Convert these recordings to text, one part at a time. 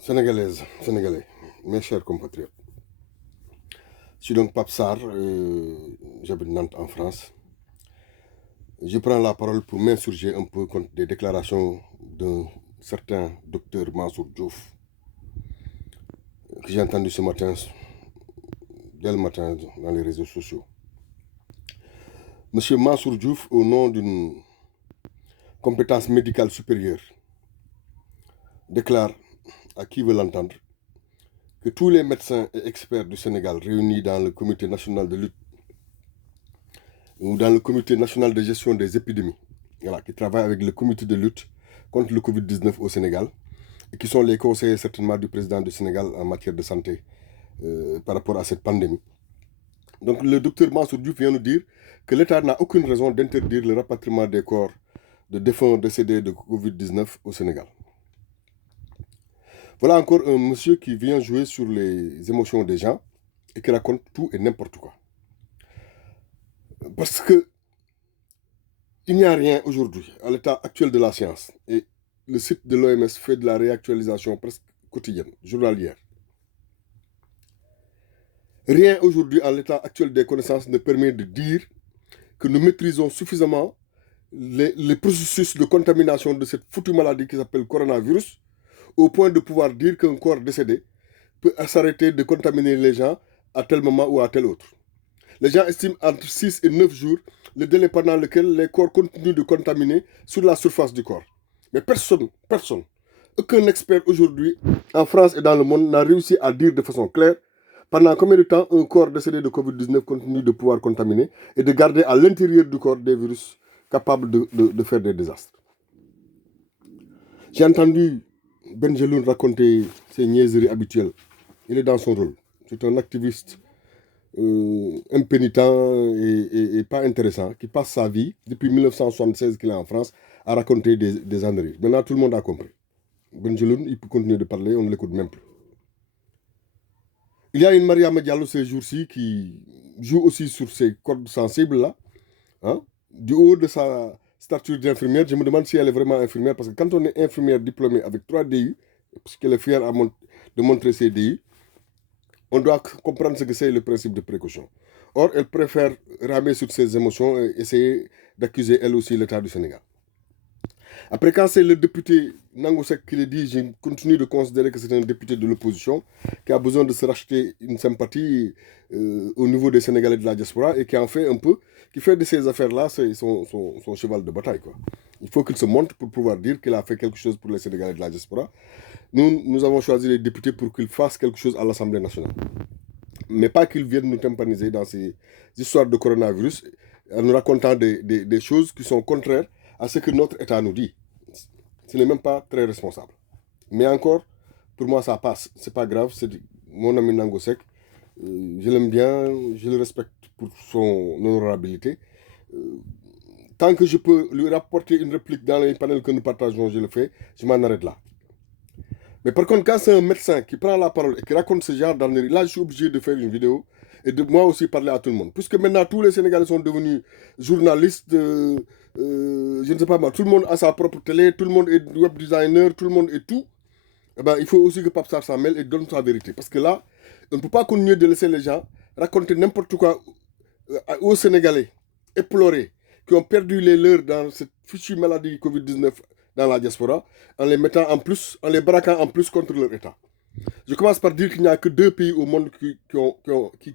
Sénégalaises, Sénégalais, mes chers compatriotes. Je suis donc Pape Sarr, j'habite Nantes en France. Je prends la parole pour m'insurger un peu contre des déclarations d'un certain docteur Mansour Diouf que j'ai entendu ce matin, dès le matin, dans les réseaux sociaux. Monsieur Mansour Diouf, au nom d'une compétence médicale supérieure, déclare à qui veut l'entendre que tous les médecins et experts du Sénégal réunis dans le comité national de lutte ou dans le comité national de gestion des épidémies, voilà, qui travaillent avec le comité de lutte contre le Covid-19 au Sénégal et qui sont les conseillers certainement du président du Sénégal en matière de santé par rapport à cette pandémie. Donc le docteur Mansour Diouf vient nous dire que l'État n'a aucune raison d'interdire le rapatriement des corps de défunts décédés de Covid-19 au Sénégal. Voilà encore un monsieur qui vient jouer sur les émotions des gens et qui raconte tout et n'importe quoi. Parce que il n'y a rien aujourd'hui à l'état actuel de la science. Et le site de l'OMS fait de la réactualisation presque quotidienne, journalière. Rien aujourd'hui à l'état actuel des connaissances ne permet de dire que nous maîtrisons suffisamment les processus de contamination de cette foutue maladie qui s'appelle coronavirus au point de pouvoir dire qu'un corps décédé peut s'arrêter de contaminer les gens à tel moment ou à tel autre. Les gens estiment entre 6 et 9 jours le délai pendant lequel les corps continuent de contaminer sur la surface du corps. Mais personne, aucun expert aujourd'hui en France et dans le monde n'a réussi à dire de façon claire pendant combien de temps un corps décédé de Covid-19 continue de pouvoir contaminer et de garder à l'intérieur du corps des virus capables de faire des désastres. J'ai entendu Benjeloun raconter ses niaiseries habituelles. Il est dans son rôle. C'est un activiste impénitent et pas intéressant, qui passe sa vie, depuis 1976 qu'il est en France, à raconter des âneries. Maintenant, tout le monde a compris. Benjeloun, il peut continuer de parler, on ne l'écoute même plus. Il y a une Maria Diallo ces jours-ci qui joue aussi sur ces cordes sensibles-là, hein, du haut de sa stature d'infirmière. Je me demande si elle est vraiment infirmière, parce que quand on est infirmière diplômée avec 3 DU, parce qu'elle est fière de montrer ses DU, on doit comprendre ce que c'est le principe de précaution. Or, elle préfère ramer sur ses émotions et essayer d'accuser elle aussi l'État du Sénégal. Après, quand c'est le député Nangosek qui le dit, je continue de considérer que c'est un député de l'opposition qui a besoin de se racheter une sympathie au niveau des Sénégalais de la diaspora et qui en fait un peu, qui fait de ces affaires-là son cheval de bataille, quoi. Il faut qu'il se montre pour pouvoir dire qu'il a fait quelque chose pour les Sénégalais de la diaspora. Nous avons choisi les députés pour qu'ils fassent quelque chose à l'Assemblée nationale. Mais pas qu'ils viennent nous tympaniser dans ces histoires de coronavirus en nous racontant des choses qui sont contraires à ce que notre État nous dit. Ce n'est même pas très responsable. Mais encore, pour moi, ça passe. C'est pas grave. C'est mon ami Nangosek. Je l'aime bien. Je le respecte pour son honorabilité. Tant que je peux lui rapporter une réplique dans les panels que nous partageons, je le fais. Je m'en arrête là. Mais par contre, quand c'est un médecin qui prend la parole et qui raconte ce genre d'âneries, là, je suis obligé de faire une vidéo et de moi aussi parler à tout le monde. Puisque maintenant, tous les Sénégalais sont devenus journalistes, je ne sais pas moi, tout le monde a sa propre télé, tout le monde est web designer, tout le monde est tout. Eh ben, il faut aussi que Pape Sarr s'en mêle et donne sa vérité. Parce que là, on ne peut pas continuer de laisser les gens raconter n'importe quoi aux Sénégalais, éplorés, qui ont perdu les leurs dans cette fichue maladie Covid-19 dans la diaspora, en les mettant en plus, en les braquant en plus contre leur État. Je commence par dire qu'il n'y a que 2 pays au monde qui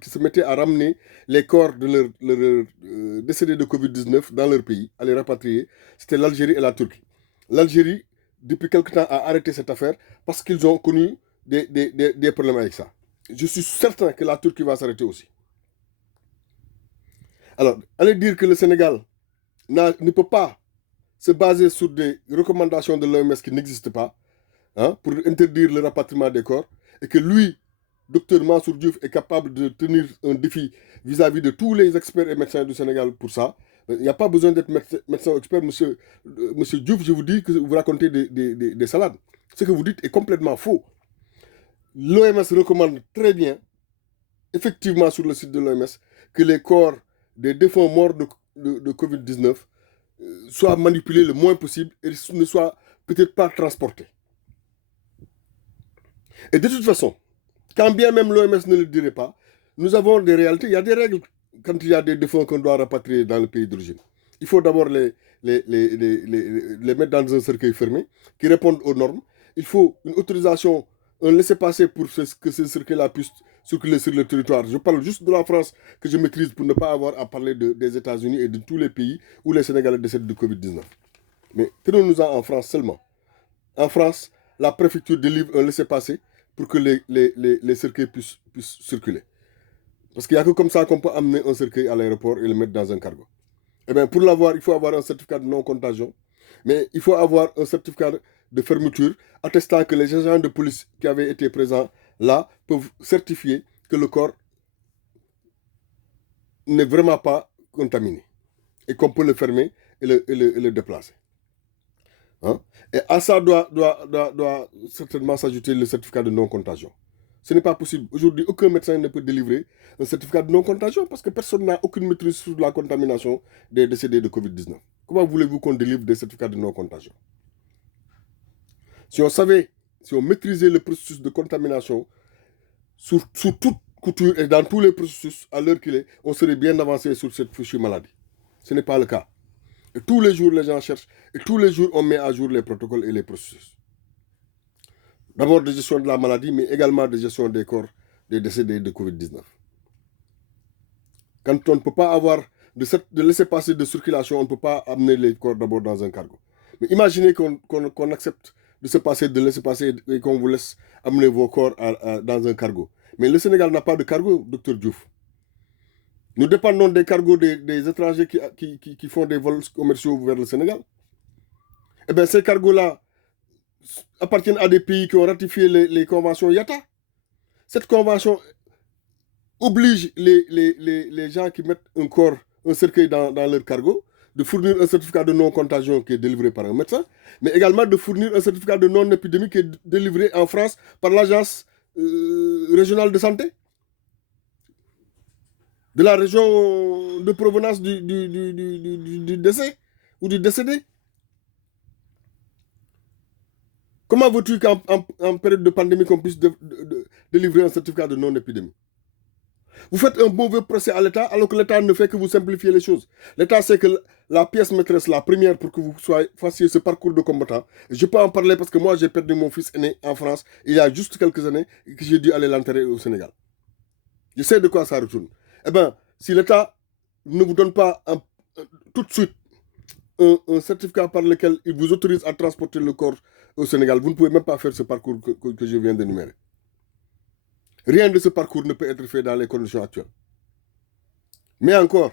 se mettaient à ramener les corps de leurs décédés de Covid-19 dans leur pays, à les rapatrier. C'était l'Algérie et la Turquie. L'Algérie, depuis quelque temps, a arrêté cette affaire parce qu'ils ont connu des problèmes avec ça. Je suis certain que la Turquie va s'arrêter aussi. Alors, allez dire que le Sénégal ne peut pas se baser sur des recommandations de l'OMS qui n'existent pas, hein, pour interdire le rapatriement des corps, et que lui, docteur Mansour Diouf, est capable de tenir un défi vis-à-vis de tous les experts et médecins du Sénégal pour ça. Il n'y a pas besoin d'être médecin ou expert, monsieur Diouf, je vous dis que vous racontez des salades. Ce que vous dites est complètement faux. L'OMS recommande très bien, effectivement sur le site de l'OMS, que les corps des défunts morts de Covid-19 soient manipulés le moins possible et ne soient peut-être pas transportés. Et de toute façon, quand bien même l'OMS ne le dirait pas, nous avons des réalités, il y a des règles quand il y a des défunts qu'on doit rapatrier dans le pays d'origine. Il faut d'abord les mettre dans un cercueil fermé qui répondent aux normes. Il faut une autorisation, un laissez-passer pour que ce cercueil-là puisse circuler sur le territoire. Je parle juste de la France que je maîtrise pour ne pas avoir à parler des États-Unis et de tous les pays où les Sénégalais décèdent de Covid-19. Mais tenons-nous-en en France seulement. En France, la préfecture délivre un laissez-passer pour que les cercueils puissent circuler. Parce qu'il n'y a que comme ça qu'on peut amener un cercueil à l'aéroport et le mettre dans un cargo. Eh bien, pour l'avoir, il faut avoir un certificat de non-contagion. Mais il faut avoir un certificat de fermeture attestant que les agents de police qui avaient été présents là peuvent certifier que le corps n'est vraiment pas contaminé. Et qu'on peut le fermer et le déplacer. Hein? Et à ça doit certainement s'ajouter le certificat de non-contagion. Ce n'est pas possible. Aujourd'hui, aucun médecin ne peut délivrer un certificat de non-contagion parce que personne n'a aucune maîtrise sur la contamination des décédés de Covid-19. Comment voulez-vous qu'on délivre des certificats de non-contagion? Si on savait, si on maîtrisait le processus de contamination sous toute couture et dans tous les processus à l'heure qu'il est, on serait bien avancé sur cette fichue maladie. Ce n'est pas le cas. Et tous les jours, les gens cherchent et tous les jours, on met à jour les protocoles et les processus. D'abord de gestion de la maladie, mais également de gestion des corps des décédés de Covid-19. Quand on ne peut pas avoir de laisser-passer de circulation, on ne peut pas amener les corps d'abord dans un cargo. Mais imaginez qu'on accepte de se passer, de laisser passer et qu'on vous laisse amener vos corps dans un cargo. Mais le Sénégal n'a pas de cargo, Dr Diouf. Nous dépendons des cargos des étrangers qui font des vols commerciaux vers le Sénégal. Eh bien, ces cargos-là appartiennent à des pays qui ont ratifié les conventions IATA. Cette convention oblige les gens qui mettent un cercueil dans leur cargo, de fournir un certificat de non-contagion qui est délivré par un médecin, mais également de fournir un certificat de non-épidémie qui est délivré en France par l'agence régionale de santé de la région de provenance du décès ou du décédé. Comment veux-tu qu'en période de pandémie qu'on puisse délivrer un certificat de non-épidémie? Vous faites un mauvais procès à l'État alors que l'État ne fait que vous simplifier les choses. L'État sait que la pièce maîtresse, la première pour que vous fassiez ce parcours de combattant, je peux en parler parce que moi j'ai perdu mon fils aîné en France il y a juste quelques années et que j'ai dû aller l'enterrer au Sénégal. Je sais de quoi ça retourne. Eh bien, si l'État ne vous donne pas tout de suite un certificat par lequel il vous autorise à transporter le corps au Sénégal, vous ne pouvez même pas faire ce parcours que je viens d'énumérer. Rien de ce parcours ne peut être fait dans les conditions actuelles. Mais encore,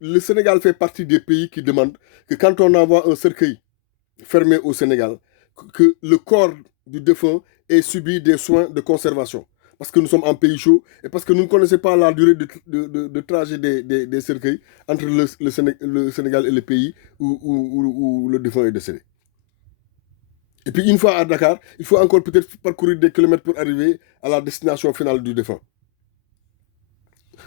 le Sénégal fait partie des pays qui demandent que quand on envoie un cercueil fermé au Sénégal, que le corps du défunt ait subi des soins de conservation. Parce que nous sommes en pays chaud et parce que nous ne connaissons pas la durée de trajet des cercueils entre le Sénégal et le pays où le défunt est décédé. Et puis une fois à Dakar, il faut encore peut-être parcourir des kilomètres pour arriver à la destination finale du défunt.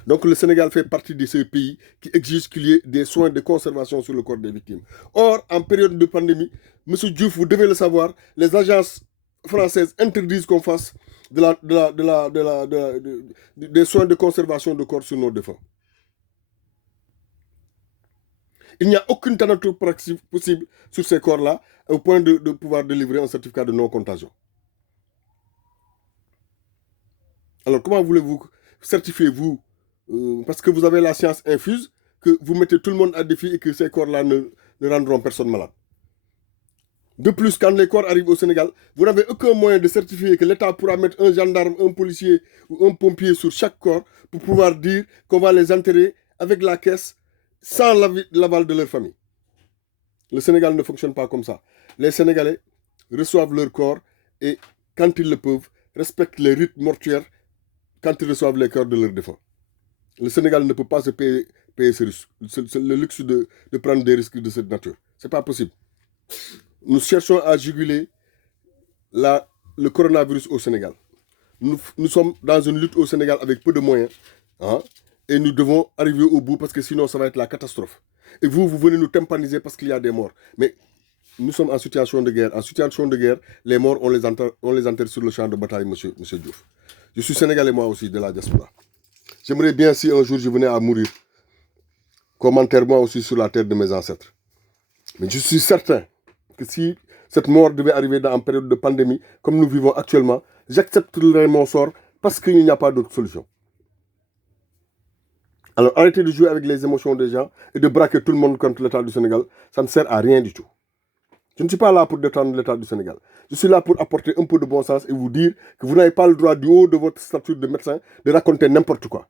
Donc le Sénégal fait partie de ces pays qui exigent qu'il y ait des soins de conservation sur le corps des victimes. Or, en période de pandémie, M. Diouf, vous devez le savoir, les agences françaises interdisent qu'on fasse des soins de conservation de corps sur nos défunts. Il n'y a aucune alternative possible sur ces corps-là au point de pouvoir délivrer un certificat de non-contagion. Alors comment voulez-vous certifier, vous, parce que vous avez la science infuse, que vous mettez tout le monde à défi et que ces corps-là ne rendront personne malade? De plus, quand les corps arrivent au Sénégal, vous n'avez aucun moyen de certifier que l'État pourra mettre un gendarme, un policier ou un pompier sur chaque corps pour pouvoir dire qu'on va les enterrer avec la caisse sans l'aval de leur famille. Le Sénégal ne fonctionne pas comme ça. Les Sénégalais reçoivent leur corps et, quand ils le peuvent, respectent les rites mortuaires quand ils reçoivent les corps de leurs défunts. Le Sénégal ne peut pas se payer ce risque. C'est le luxe de prendre des risques de cette nature. Ce n'est pas possible. Nous cherchons à juguler le coronavirus au Sénégal. Nous sommes dans une lutte au Sénégal avec peu de moyens. Hein, et nous devons arriver au bout parce que sinon ça va être la catastrophe. Et vous venez nous tympaniser parce qu'il y a des morts. Mais nous sommes en situation de guerre. En situation de guerre, les morts, on les enterre sur le champ de bataille, monsieur Diouf. Je suis sénégalais, moi aussi, de la diaspora. J'aimerais bien, si un jour je venais à mourir, qu'on m'enterre moi aussi sur la terre de mes ancêtres. Mais je suis certain que si cette mort devait arriver en période de pandémie, comme nous vivons actuellement, j'accepterai mon sort parce qu'il n'y a pas d'autre solution. Alors arrêtez de jouer avec les émotions des gens et de braquer tout le monde contre l'État du Sénégal. Ça ne sert à rien du tout. Je ne suis pas là pour détendre l'État du Sénégal. Je suis là pour apporter un peu de bon sens et vous dire que vous n'avez pas le droit du haut de votre statut de médecin de raconter n'importe quoi.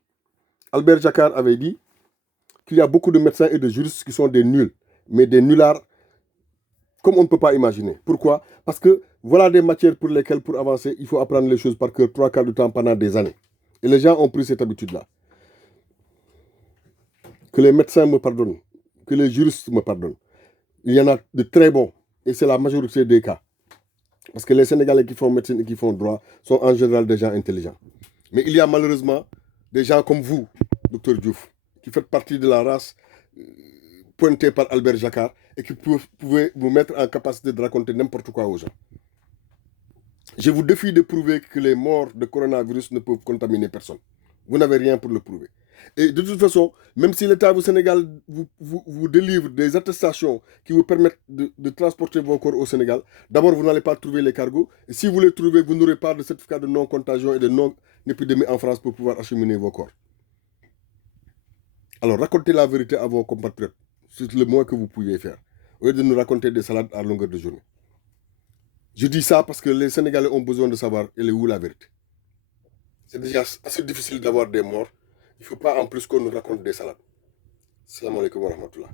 Albert Jacquard avait dit qu'il y a beaucoup de médecins et de juristes qui sont des nuls, mais des nullards comme on ne peut pas imaginer. Pourquoi? Parce que voilà des matières pour lesquelles, pour avancer, il faut apprendre les choses par cœur 3/4 du temps pendant des années. Et les gens ont pris cette habitude-là. Que les médecins me pardonnent, que les juristes me pardonnent. Il y en a de très bons, et c'est la majorité des cas. Parce que les Sénégalais qui font médecine et qui font droit sont en général des gens intelligents. Mais il y a malheureusement des gens comme vous, Dr Diouf, qui faites partie de la race pointée par Albert Jacquard et qui pouvez vous mettre en capacité de raconter n'importe quoi aux gens. Je vous défie de prouver que les morts de coronavirus ne peuvent contaminer personne. Vous n'avez rien pour le prouver. Et de toute façon, même si l'État du Sénégal vous délivre des attestations qui vous permettent de transporter vos corps au Sénégal, d'abord, vous n'allez pas trouver les cargos. Et si vous les trouvez, vous n'aurez pas de certificat de non-contagion et de non-épidémie en France pour pouvoir acheminer vos corps. Alors, racontez la vérité à vos compatriotes. C'est le moins que vous pouviez faire. Au lieu de nous raconter des salades à longueur de journée. Je dis ça parce que les Sénégalais ont besoin de savoir elle est où la vérité. C'est déjà assez difficile d'avoir des morts. Il ne faut pas en plus qu'on nous raconte des salades. Salam alaikum wa rahmatullah.